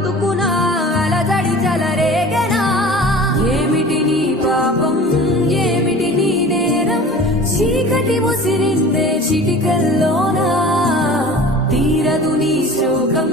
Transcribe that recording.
అలజడి చలరేగనా ఏమిటి నీ పాపం ఏమిటి నీ నేరం చీకటి ముసిరిందే చిటికల్లోనా తీరదు నీ శోకం